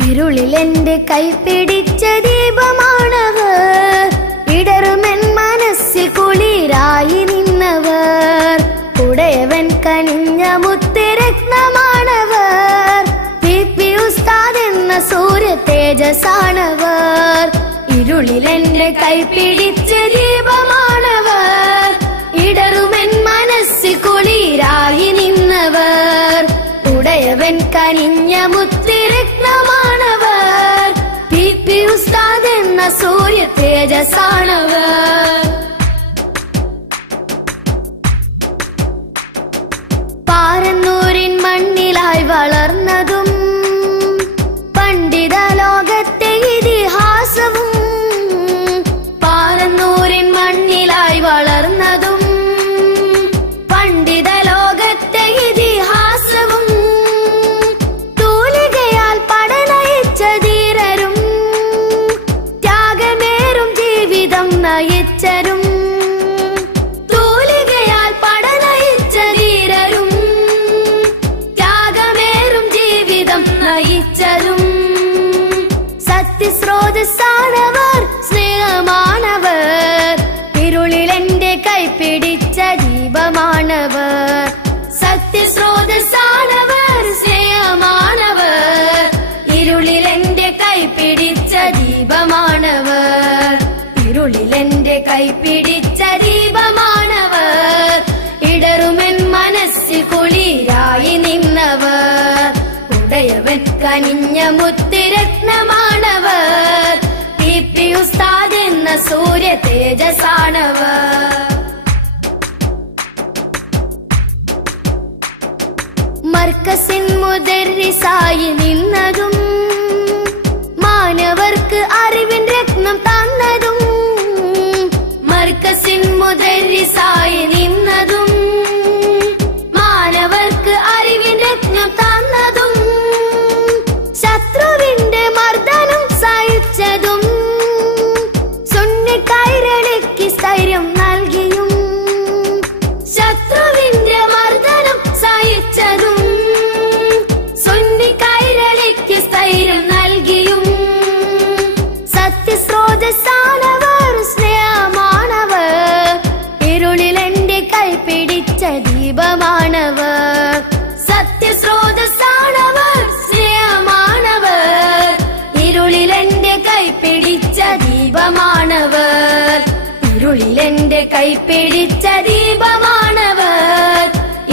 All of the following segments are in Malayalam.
ഇരുളിലെന്റെ കൈ പിടിച്ച ദീപമാണവർ, ഇടറുമെൻ മനസ്സിൽ കുളിരായി നിന്നവർ. ഉടയവൻ കനിഞ്ഞ മുത്തുരത്നമാണവർ, PP ഉസ്താദ് എന്ന സൂര്യ തേജസാണവർ. ഇരുളിലെന്റെ കൈ പിടിച്ച ദീപമാണവർ, ഇടറുമെൻ മനസ്സിൽ കുളിരായി നിന്നവർ. ഉടയവൻ കനിഞ്ഞ മുത്തുരത്നമാണവർ, PP ഉസ്താദ് എന്ന സൂര്യ തേജസാണവർ. പാരന്നൂരിൻ മണ്ണിലായി വളർന്നതും പണ്ഡിത ലോകത്തെ ഇതിഹാസവും. പാരന്നൂരിൻ മണ്ണിലായി വളർന്നതും പണ്ഡിത ലോകത്തെ ഇതിഹാസവും. തൂലികയാൽ പടനയിച്ച ധീരരും ത്യാഗമേറും ജീവിതം നയിച്ചരും. തൂലികയാൽ പടനയിച്ച ധീരരും ത്യാഗമേറും ജീവിതം നയിച്ചരും. സത്യസ്രോതസ്സാണവർ, സ്നേഹമാണവർ, ഇരുളിലെന്റെ കൈ പിടിച്ച ദീപമാണവർ. സത്യസ്രോതസ്സാണവർ, സ്നേഹമാണവർ, ഇരുളിലെന്റെ കൈ പിടിച്ച ദീപമാണവർ. ഇരുളിലെന്റെ കൈ പിടിച്ച ദീപമാണവർ, ഇടറുമെൻ മനസ്സിൽ കുളിരായി നിന്നവർ. ഉടയവൻ കനിഞ്ഞ മുത്തുരത്നമാണവർ, PP ഉസ്താദ് എന്ന സൂര്യ തേജസാണവർ. മർക്കസിൻ മുദർരിസായി നിന്നതും മാനവർക്ക് അറിവിൻ രത്നം തന്നതും. മർക്കസിൻ മുദർരിസായി നിന്നതും മാനവർക്ക് അറിവിൻ രത്നം തന്നതും. ശത്രുവിന്റെ മർദ്ദനം സഹിച്ചതും സുന്നി കൈരളിക്ക് സ്ഥൈര്യം നൽകിയും. ശത്രുവിന്റെ മർദ്ദനം സഹിച്ചതും സുന്നി കൈരളിക്ക് സ്ഥൈര്യം നൽകിയും. സത്യസ്രോതസ്സാണവർ, സ്നേഹമാണവർ, ഇരുളിലെന്റെ കൈ പിടിച്ച ദീപമാണവർ. സത്യസ്രോതസ്സാണവർ, സ്നേഹമാണവർ, ഇരുളിലെന്റെ കൈ പിടിച്ച ദീപമാണവർ. ഇരുളിലെന്റെ കൈ പിടിച്ച ദീപമാണവർ,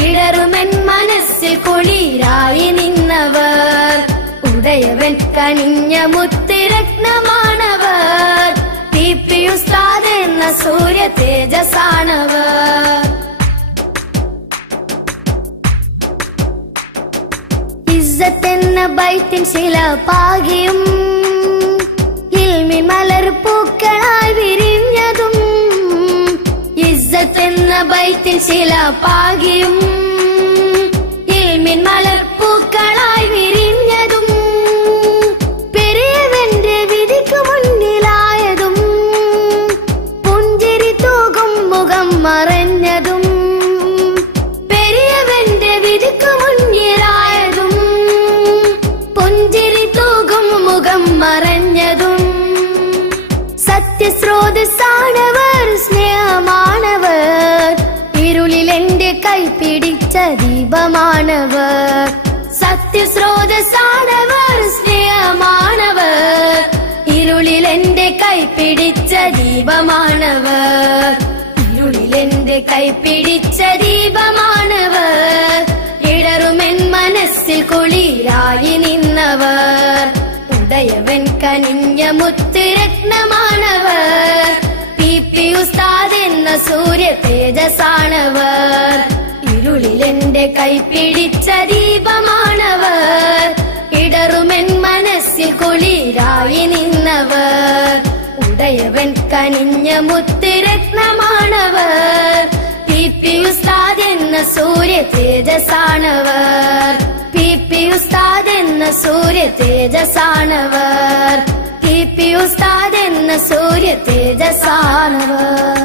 ഇടറുമെൻ മനസ്സിൽ കുളിരായി നിന്നവർ. ഉടയവൻ കനിഞ്ഞ മുത്തുരത്നമാണവർ, PP ഉസ്താദ് എന്ന സൂര്യ തേജസാണവർ. ഇസ്സത്ത് എന്ന ബൈത്തിൻ ശില പാകിയും ഇൽമി മലർ പൂക്കളായി വിരിഞ്ഞതും. ഇസ്സത്ത് എന്ന ബൈത്തിൻ ശില പാകിയും ഇൽമിൻ മലർ പൂക്കളായി വിരിഞ്ഞതും. പെരിയവന്റെ വിധിക്ക് മുന്നിലായതും പുഞ്ചിരി തൂകും മുഖം മറഞ്ഞതും. പെരിയവന്റെ വിധിക്ക് മുന്നിലായതും പുഞ്ചിരി തൂകും മുഖം മറഞ്ഞതും. സത്യസ്രോതസ്സാണവർ, സ്നേഹമാണവർ, ഇരുളിലെന്റെ കൈ പിടിച്ച ദീപമാണവർ. സത്യസ്രോതസ്സാണവർ, സ്നേഹമാണവർ, ഇരുളിലെന്റെ കൈ പിടിച്ച ദീപമാണവർ. ഇരുളിലെന്റെ കൈ പിടിച്ച ദീപമാണവർ, ഇടറുമെൻ മനസ്സിൽ കുളിരായി നിന്നവർ. ഉടയവൻ കനിഞ്ഞ മുത്തുരത്നമാണവർ, PP ഉസ്താദ് എന്ന സൂര്യ തേജസാണവർ. ഇരുളിലെന്റെ കൈ പിടിച്ച ദീപമാണവർ, ഇടറുമെൻ മനസ്സിൽ കുളിരായി നിന്നവർ. ഉടയവൻ കനിഞ്ഞ മുത്തുരത്നമാണവർ, PP ഉസ്താദ് എന്ന സൂര്യ തേജസാണവർ. PP ഉസ്താദ് എന്ന സൂര്യ തേജസാണവർ. PP ഉസ്താദ് എന്ന സൂര്യ തേജസാണവർ.